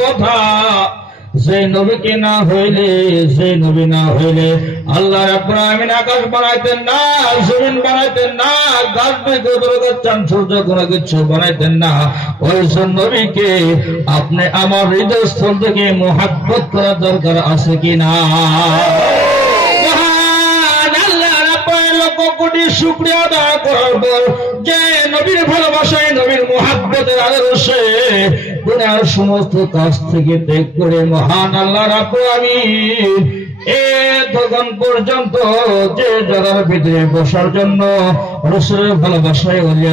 কথা, যে নবীকে না হইলে, যে নবী না হইলে আল্লাহ রাব্বুল আকাশ বানাইতেন না, জমিন বানাইতেন না চান সূর্য কোনো কিছু বানাইতেন না। ওই নবীকে আপনি আমার হৃদয়স্থল থেকে মোহাব্বত করার দরকার আছে কিনা কোটি শুকরিয়া আদায় করব যে নবীর ভালোবাসায়, নবীর মোহাব্বতের আদর্শে দুনিয়ার সমস্ত কাজ থেকে ত্যাগ করে, মহান আল্লাহ এ তখন পর্যন্ত যে জায়গার ভিতরে বসার জন্য রসুলের ভালোবাসায় অলি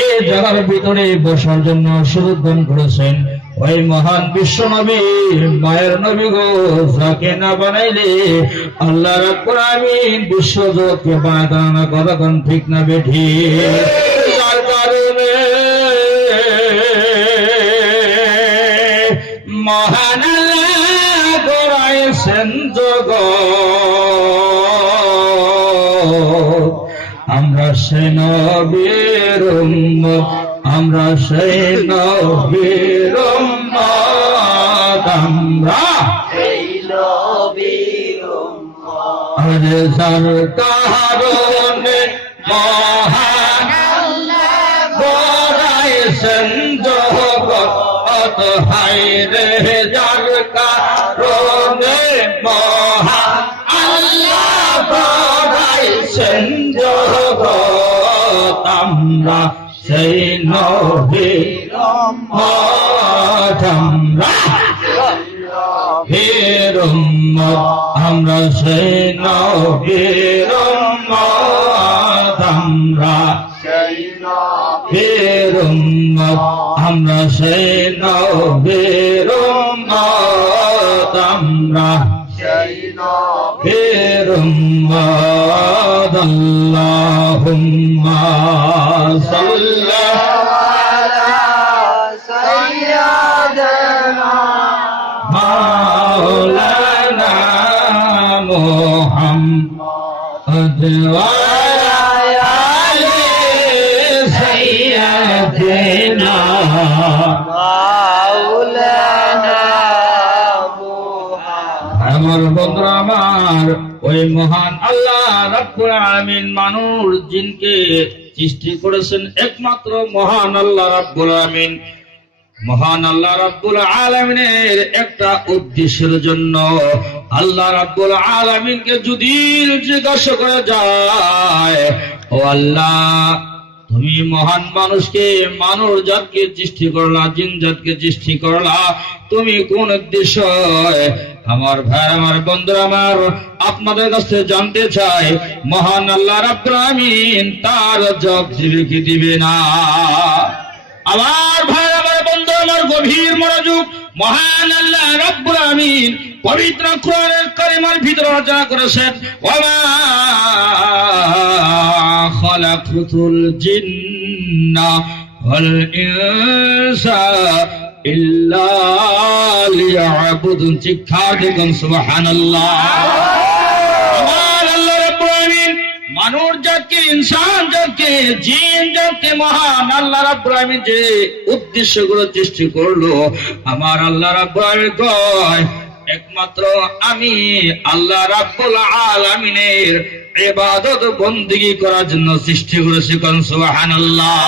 এই জায়গার ভিতরে বসার জন্য দান করেছেন। ওই মহান বিশ্ব নবী, মায়ের নবী গো, যাকে না বানাইলে আল্লাহ রাব্বুল আমিন বিশ্ব জগৎকে ঠিক না বেঠি মহান গড়াইছেন জগৎ। আমরা সে নবীর আমরা সে নবীর আমরা আরে যার মহান হাই রে যার কারণে মহান আল্লাহ গড়াইছেন জগৎ আমরা, সেই নবীর আমরা। ফের আমরা সেই নবীর আমরা। আমরা সেই নবীর উম্মত আমরা ফের উম্মত আল্লাহুম্মা সাল্লাল্লাহু مولانا محمد وعلى آل سيدنا আমার বন্ধুরা আমার ওই মহান আল্লাহ মানুষ, জিনকে সৃষ্টি করেছেন একমাত্র মহান আল্লাহ রাব্বুল আলামিন। মহান আল্লাহ রাব্বুল আলামিনের একটা উদ্দেশ্যের জন্য আল্লাহ রাব্বুল আলামিনকে যদি জিজ্ঞাসা করা যায়, ও আল্লাহ তুমি মহান মানুষকে, মানুষ জাতকে সৃষ্টি করলা, জিন জাতকে সৃষ্টি করলা। তুমি কোন উদ্দেশ্য? আমার ভাই, আমার বন্ধু আমার আপনাদের কাছে জানতে চাই, মহান আল্লাহ রাব্বুল তার জব দিবে দিবে না? আমার ভাই, আমার বন্ধু আমার গভীর মনোযোগ মহান আল্লাহ রব্বুল আমিন পবিত্র কোরআনের কালিমার ভিতরে রচনা করেছেন ওয়া খালাকুতুল জিন্না ওয়াল ইনসা ইল্লা লিয়াবুদুন। শিক্ষা দেখুন সুবহানাল্লাহ। মানুষ জাতকে ইনসান জাতকে জিন জাতকে মহান আল্লাহ রাব্বুল যে উদ্দেশ্যগুলো সৃষ্টি করল, আমার আল্লাহ রাব্বুল কয়, একমাত্র আমি আল্লাহ রাব্বুল আলামিনের ইবাদত বندگی করার জন্য সৃষ্টি করেছি কোন, সুবহানাল্লাহ।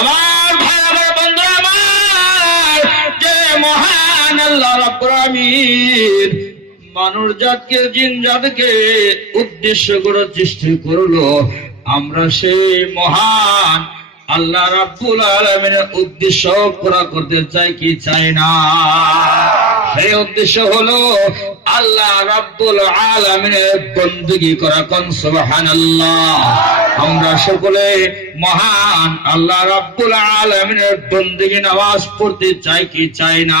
আমার ভাই, আমার বন্ধু, আমার যে মহান আল্লাহ রাব্বুল আলামিন মানুষ জাতকে, জিন জাতকে উদ্দেশ্য করে সৃষ্টি করল। আমরা সেই মহান আল্লাহ রাবুল আলমিনের উদ্দেশ্য পুরা করতে চাই কি চাই না? সেই উদ্দেশ্য হলো আল্লাহ রাব্বুল আলমিনের বন্দুকি করা কন? সুবাহান আমরা সকলে মহান আল্লাহ রাব্বুল আলমিনের বন্দুকি নামাজ পড়তে চাই কি চাই না?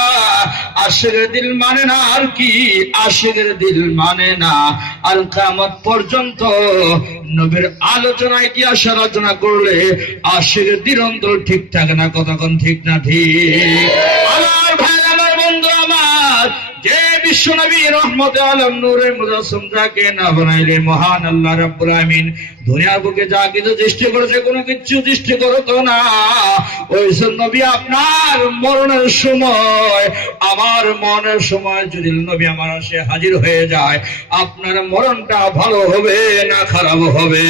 আশের দিল মানে না, আর কি? আশের দিল মানে না। আর কামত পর্যন্ত নবীর আলোচনা ইতিহাস আলোচনা করলে আশের দিল অন্তর ঠিক থাকে না, কতক্ষণ ঠিক না, ঠিক? আমার ভাই আমার বন্ধু বিশ্ব নবী রহমত আলম নূরে মুজাসম যাকে না বানাইলে মহান আল্লাহ আমিন দুনিয়ার বুকে যা কিছু সৃষ্টি করেছে কোনো কিছু সৃষ্টি না। ওই নবী আপনার মরণের সময়, আমার সময় যদি নবী আমার হাজির হয়ে যায়, আপনার মরণটা ভালো হবে না খারাপ হবে?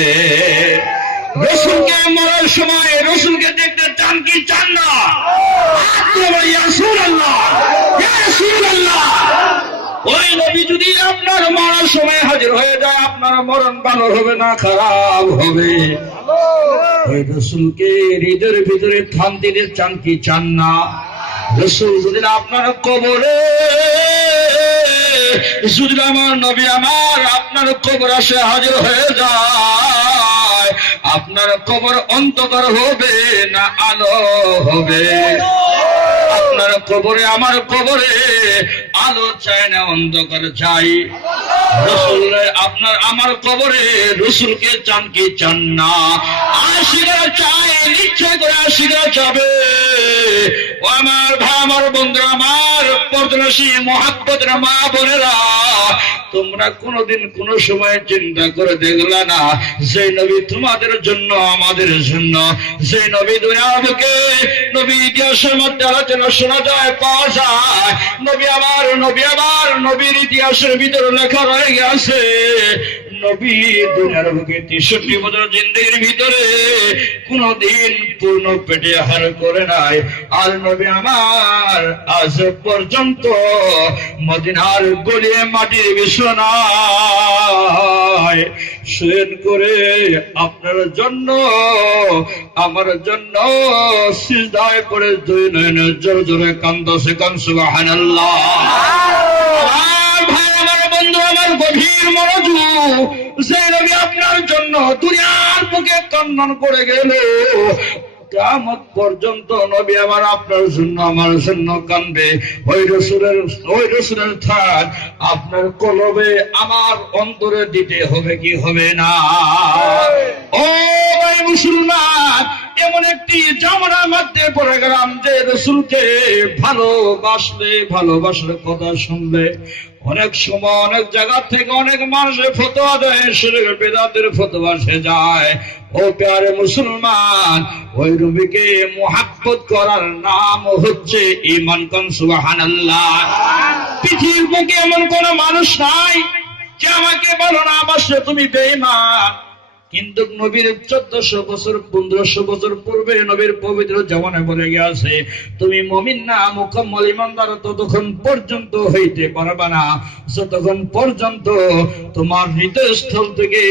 রসুলকে মরার সময় রসুলকে দেখতে চান কি চান না? রাসূলুল্লাহ। ওই নবী যদি আপনার মরার সময় হাজির হয়ে যায় আপনার মরণ ভালো হবে না খারাপ হবে। ওই রসুলকে হৃদয়ের ভিতরে থান দিতে চান কি চান না? রসুল যদি আপনার কবরে যদি আমার নবী আমার আপনার কবর আসে হাজির হয়ে যায় আপনার কবর অন্ধকার হবে না আলো হবে? আপনার কবরে আমার কবরে আলো না অন্ধকার চাই আপনার আমার কবরে রসুলকে চান কি চান না। আশিরা চাই, নিশ্চয় করে আশিরা যাবে। ও আমার ভাই, আমার বন্ধু আমার পর্দনাসী মহাব্বত মা বোনেরা, তোমরা কোনোদিন কোন সময় চিন্তা করে দেখলা না যে নবী তোমাদের জন্য, আমাদের জন্য। যে নবী দুনিয়াকে নবী ইতিহাসের মধ্যে আলোচনা শোনা যায়, পাওয়া যায়। নবী আবার নবী আবার নবীর ইতিহাসের ভিতরে লেখা রয়ে গেছে। নবী দুনিয়ার বুকে তেষট্টি বছর জিন্দগির ভিতরে কোনদিন পূর্ণ পেটে আহার করে নাই। আর নবী আমার আজ পর্যন্ত মদিনার গলিয়ে মাটির বিছানায় শয়ন করে আপনার জন্য আমার জন্য সিজদায় পড়ে দুই নয়নে জোরে জোরে কান্দছে কান সুবহানাল্লাহ। আমার ভাই বন্ধু আমার গভীর সেই রবি আপনার জন্য দুনিয়ার বুকে কন্দন করে গেল। কিয়ামত পর্যন্ত নবী আমার, আপনার জন্য, আমার জন্য কান্দে ওই রসুলের ওই রসুলের থাক, আপনার কলবে আমার অন্তরে দিতে হবে কি হবে না? ও ভাই মুসলমান, এমন একটি জামানার মধ্যে পড়ে গেলাম যে রসুলকে ভালোবাসলে ভালোবাসলে কথা শুনলে অনেক সময় অনেক জায়গা থেকে অনেক মানুষের ফতোয়া দেয় বেদাতের ফতোয়া সে যায়। ও প্যারে মুসলমান, ওই রবিকে মোহাব্বত করার নাম হচ্ছে ইমান কন, সুবহানাল্লাহ। পৃথিবীর বুকে এমন কোন মানুষ নাই যে আমাকে বলো না অবশ্য তুমি বেঈমান। কিন্তু নবীর চোদ্দশো বছর, পনেরোশো বছর পূর্বে নবীর পবিত্র জমানে বলে গেছে তুমি মমিন না, মুকম্মল ইমানদার ততক্ষণ পর্যন্ত হইতে পারবে না। যতক্ষণ পর্যন্ত তোমার হৃদয়স্থল থেকে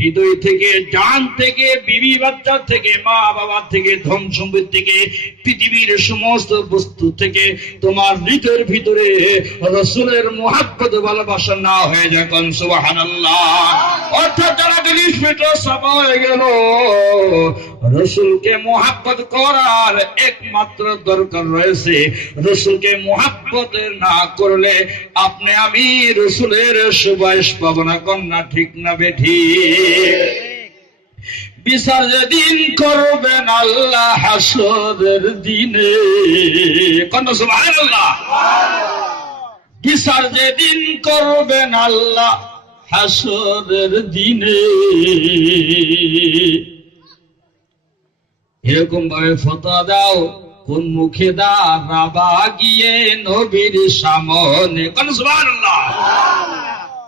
হৃদয় থেকে জান থেকে, বিবি বাচ্চা থেকে, মা বাবা থেকে, ধন সম্পদ থেকে, পৃথিবীর সমস্ত বস্তু থেকে তোমার হৃদয়ের ভিতরে রসুলের মহাব্বত, ভালোবাসা না হয়ে যখন সুবাহ অর্থাৎ যারা জিনিস সাফা হয়ে গেল রসুলকে মোহাব্বত করার একমাত্র দরকার রয়েছে। রসুলকে মোহাব্বত না করলে আপনি আমি রসুলের সুবাস পাবো না, কন্যা, ঠিক না বেঠি বিচার যেদিন করবেন আল্লাহ হাসরের দিনে। কন্যা সুবহানাল্লাহ। বিচার যেদিন করবেন আল্লাহ হাসরের দিনে। এরকম ভাবে ফতোয়া দাও, কোন মুখে দাঁড়াবা গিয়ে নবীর সামনে। কোন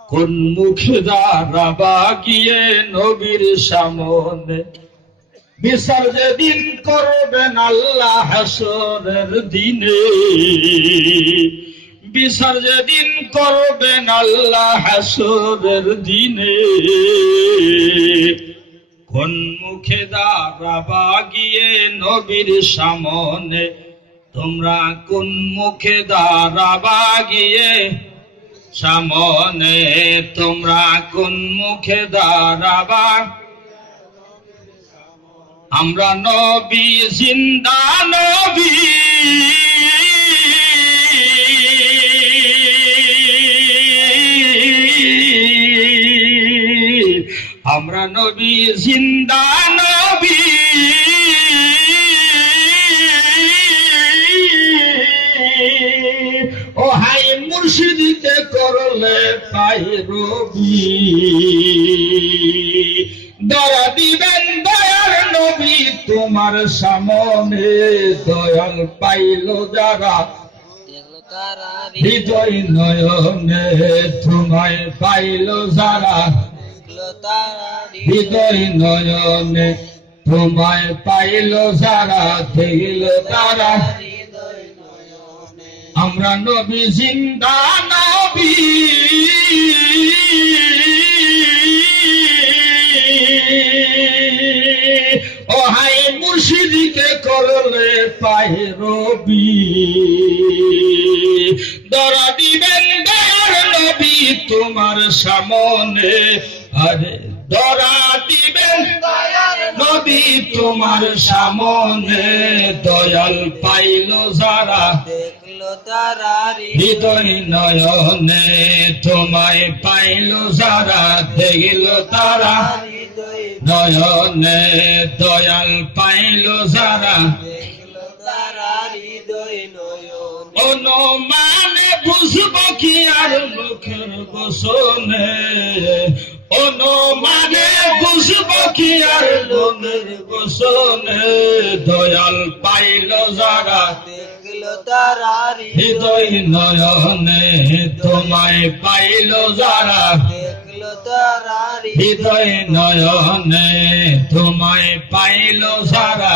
কোন মুখে দাঁড়াবা গিয়ে নবীর সামনে। বিচার যেদিন করবেন আল্লাহ হাসরের দিনে। বিচার যেদিন করবেন আল্লাহ হাসরের দিনে। কোন মুখে দাঁড়াবা গিয়ে নবীর সামনে। তোমরা কোন মুখে দাঁড়াবা গিয়ে সামনে। তোমরা কোন মুখে দাঁড়াবা আমরা নবী, জিন্দা নবী। নবী জিন্দা নবী। ও হাই মুর্শিদিতে করলে পাই রবি। দয়া দিবেন দয়ার নবী তোমার সামনে দয়াল পাইল যারা। হৃদয় নয়নে তোমায় পাইল যারা। হৃদয় নয়নে তোমায় পাইল যারা, দেখিল তারা। আমরা নবী জিন্দা, নবী। ও হাই মুর্শিদিকে করলে পাই রবি। দরা দিবেন নবী তোমার সামনে। আরে দরা দিবেন। নবী তোমার সামনে দয়াল পাইল যারা। দেখল তারা হৃদয় নয়নে তোমায় পাইল যারা। দেখিল তারা নয়নে দয়াল পাইল যারা। অনুমানে বুঝব কি আর মুখের বসনে অনুমানে বুঝব কি আর লোকের বসনে দয়াল পাইল যারা। হৃদয় নয়নে তোমায় পাইল যারা। হৃদয় নয়নে তোমায় পাইল যারা।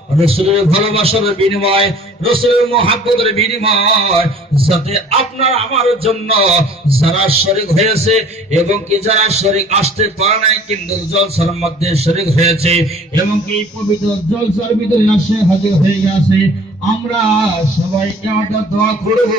রসুলের ভালোবাসার বিনিময়, রসুলের মহাব্বতের বিনিময়, যাতে আপনার, আমার জন্য যারা শরিক হয়েছে এবং কি যারা শরিক আসতে পারে নাই, কিন্তু জলসার মধ্যে শরিক হয়েছে এবং কি পবিত্র জলসার ভিতরে আসে হাজির হয়ে গেছে, আমরা সবাই দোয়া করব।